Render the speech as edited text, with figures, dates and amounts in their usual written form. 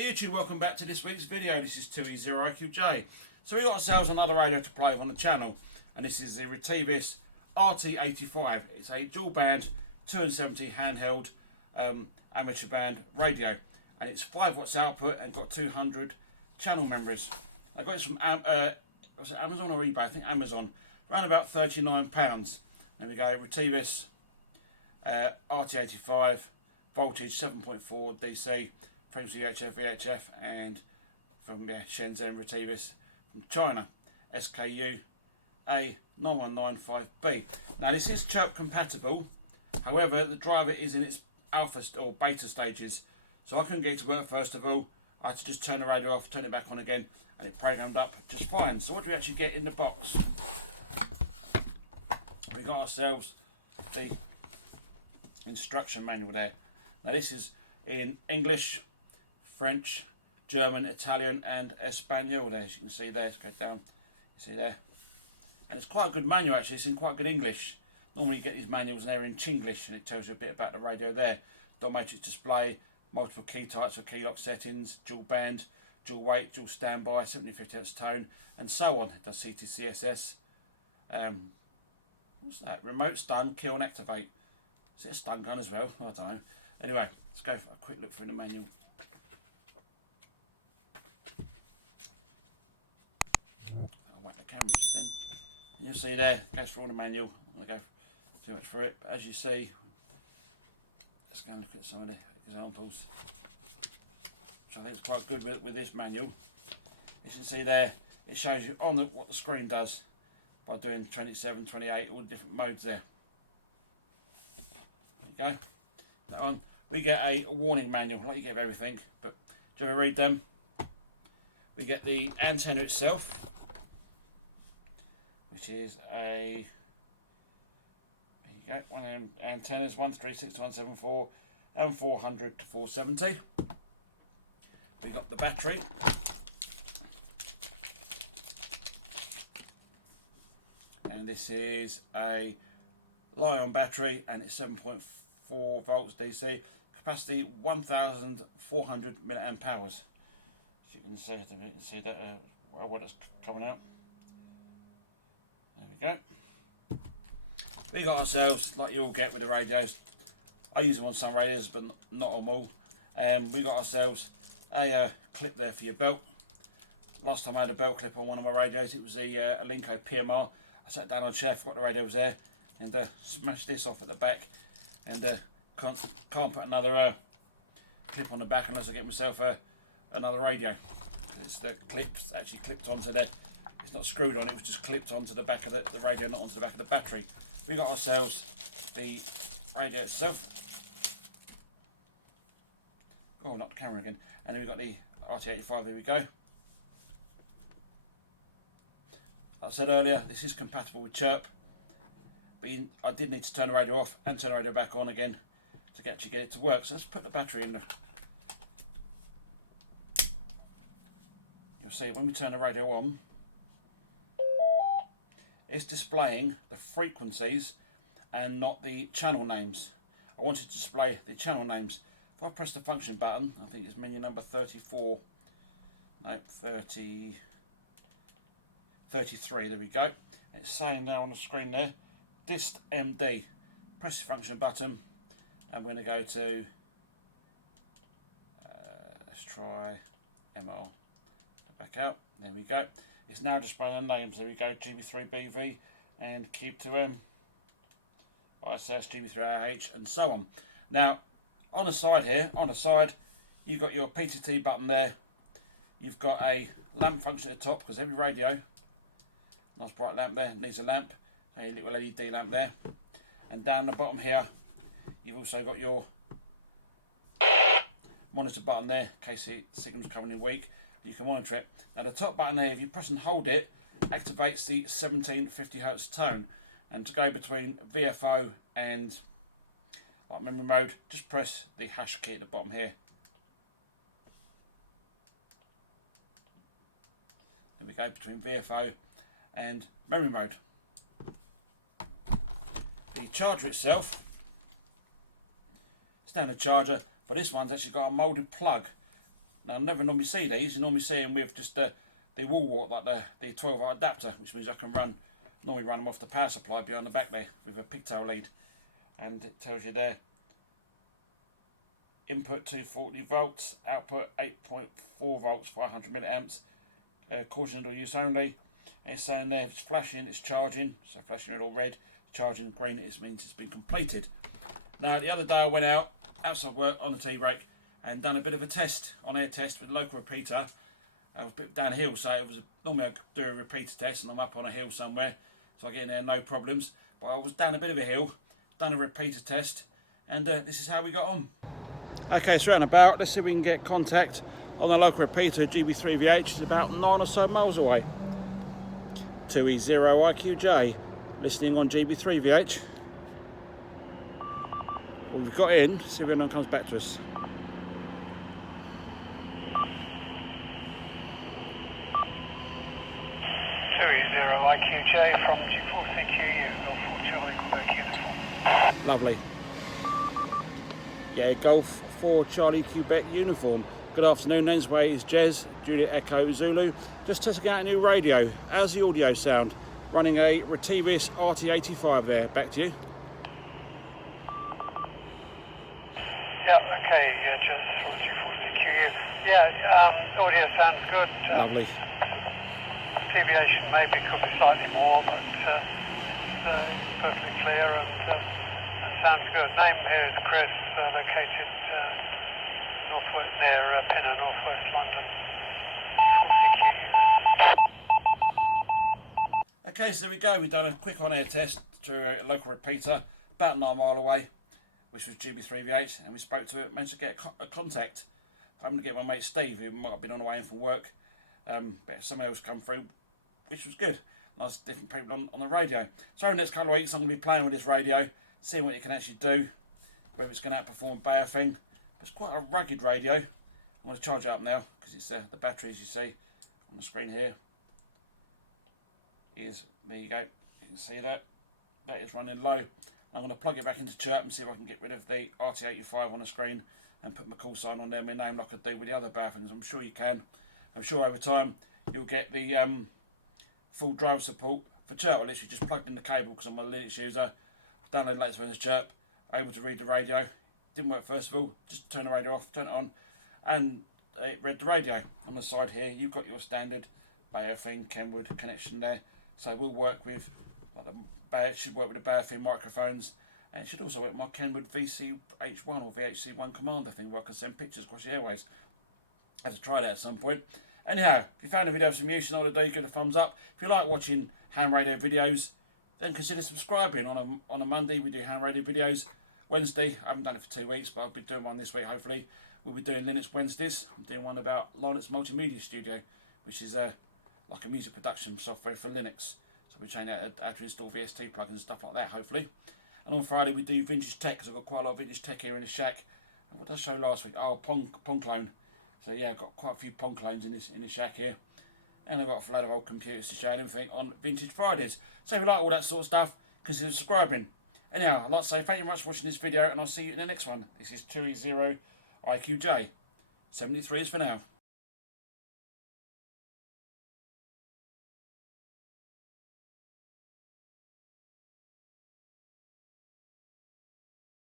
YouTube, welcome back to this week's video. This is 2E0IQJ. So we got ourselves another radio to play with on the channel, and this is the Retevis RT85. It's a dual band 270 handheld amateur band radio, and it's 5 watts output and got 200 channel memories. I got it from was it Amazon or eBay? I think Amazon. Around about £39. There we go. Retevis RT85, voltage 7.4 DC, frequency VHF, and from Shenzhen Retevis from China, SKU A9195B. Now this is chirp compatible, however the driver is in its alpha or beta stages, so I couldn't get it to work first of all. I had to just turn the radio off, turn it back on again, and it programmed up just fine. So what do we actually get in the box? We got ourselves the instruction manual there. Now this is in English, French, German, Italian and Espanol there, as you can see there. Let's go down, you see there. And it's quite a good manual actually, it's in quite good English. Normally you get these manuals and they're in Chinglish, and it tells you a bit about the radio there. Dot matrix display, multiple key types for key lock settings, dual band, dual weight, dual standby, 70/50 Hz tone, and so on. It does CTCSS. What's that? Remote stun, kill and activate. Is it a stun gun as well? I don't know. Anyway, let's go for a quick look through the manual. I'll whack the camera just then. And you'll see there, it goes through all the manual. I'm not going to go too much for it, but as you see, let's go and look at some of the examples. Which I think is quite good with this manual. You can see there, it shows you on what the screen does by doing 27, 28, all the different modes there. There you go. That one. We get a warning manual, like you get of everything, but do you ever read them? We get the antenna itself, which is a, there you go, one of them antennas, 136 to 174 and 400 to 470. We got the battery. And this is a Li-ion battery, and it's 7.4 volts DC, capacity 1,400 milliamp hours. As you can see that what it's coming out. There we go. We got ourselves, like you all get with the radios, I use them on some radios but not on all. We got ourselves a clip there for your belt. Last time I had a belt clip on one of my radios, it was the Alinco PMR. I sat down on a chair, forgot the radio was there, and smashed this off at the back, and can't put another clip on the back unless I get myself another radio. It's the clips actually clipped onto there. It's not screwed on, it was just clipped onto the back of the radio, not onto the back of the battery. We got ourselves the radio itself. Oh, not the camera again. And then we got the RT85, there we go. Like I said earlier, this is compatible with chirp, but I did need to turn the radio off and turn the radio back on again to actually get it to work. So let's put the battery in. You'll see when we turn the radio on, it's displaying the frequencies and not the channel names. I wanted to display the channel names. If I press the function button, I think it's menu number 34, no, 33, there we go. It's saying now on the screen there, dist MD. Press the function button, and we're going to go to, let's try MR. Back out, there we go. It's now displaying the names, there we go, GB3BV and Cube2M, ISS, GB3AH, and so on. Now, on the side here, you've got your PTT button there. You've got a lamp function at the top, because every radio, nice bright lamp there, needs a lamp, a little LED lamp there. And down the bottom here, you've also got your monitor button there, in case the signal's coming in weak. You can monitor it. Now the top button there, if you press and hold it, activates the 1750 Hz tone. And to go between VFO and like memory mode, just press the hash key at the bottom here. There we go, between VFO and memory mode. The charger itself, standard charger, but this one's actually got a moulded plug Now I never normally see these. You normally see them with just the wall wart, like the 12-volt adapter, which means I can normally run them off the power supply behind the back there with a pigtail lead, and it tells you there. Input 240 volts, output 8.4 volts, 500 milliamps. Cautionary use only. And it's saying there it's flashing, it's charging. So flashing red or red, charging green, it means it's been completed. Now the other day I went out outside work on the tea break and done a bit of a test, on air test with a local repeater. I was a bit downhill, so it was normally I do a repeater test and I'm up on a hill somewhere, so I get in there no problems. But I was down a bit of a hill, done a repeater test, and this is how we got on. Okay, so round about, let's see if we can get contact on the local repeater. GB3VH is about 9 or so miles away. 2E0IQJ, listening on GB3VH. Well, we've got in, see if anyone comes back to us. IQJ from G4CQU, Golf 4 Charlie Quebec uniform. Lovely. Yeah, Golf 4 Charlie Quebec uniform. Good afternoon, name's is Jez, Juliet Echo Zulu. Just testing out a new radio. How's the audio sound? Running a retevis RT85 there. Back to you. Yeah, okay, Jez from G4CQU. Yeah, audio sounds good. Lovely. Deviation maybe could be slightly more, but it's perfectly clear and sounds good. Name here is Chris, located northwest near Pinner, northwest London. Okay, so there we go. We've done a quick on-air test to a local repeater about 9 miles away, which was GB3VH, and we spoke to it, managed to get a contact. I'm going to get my mate Steve, who might have been on the way in from work, but someone else come through, which was good. Nice different people on the radio. So over the next couple of weeks I'm going to be playing with this radio, seeing what it can actually do, whether it's going to outperform Baofeng. It's quite a rugged radio. I'm going to charge it up now because it's the battery, as you see on the screen here. There you go. You can see that. That is running low. I'm going to plug it back into chirp and see if I can get rid of the RT85 on the screen and put my call sign on there, my name, like I do with the other Baofengs. I'm sure you can. I'm sure over time you'll get the full driver support for chirp. I literally just plugged in the cable because I'm a Linux user. Downloaded latest version of chirp, able to read the radio. Didn't work first of all, just turn the radio off, turn it on, and it read the radio. On the side here you've got your standard Baofeng Kenwood connection there, so it will work with it should work with the Baofeng microphones, and it should also work with my Kenwood VCH1 or VHC1 commander thing where I can send pictures across the airways. I have to try that at some point. Anyhow, if you found the video of some use, you know what to do, give it a thumbs up. If you like watching ham radio videos, then consider subscribing. On a Monday we do ham radio videos. Wednesday, I haven't done it for 2 weeks, but I'll be doing one this week hopefully. We'll be doing Linux Wednesdays. I'm doing one about Linux Multimedia Studio, which is like a music production software for Linux. So we're showing how to install VST plugins and stuff like that hopefully. And on Friday we do vintage tech, because I've got quite a lot of vintage tech here in the shack. And what did I show last week? Oh, Pong clone. So yeah, I've got quite a few Pong clones in the shack here. And I've got a load of old computers to show and everything on Vintage Fridays. So if you like all that sort of stuff, consider subscribing. Anyhow, I'd like to say thank you very much for watching this video, and I'll see you in the next one. This is 2E0IQJ. 73 is for now.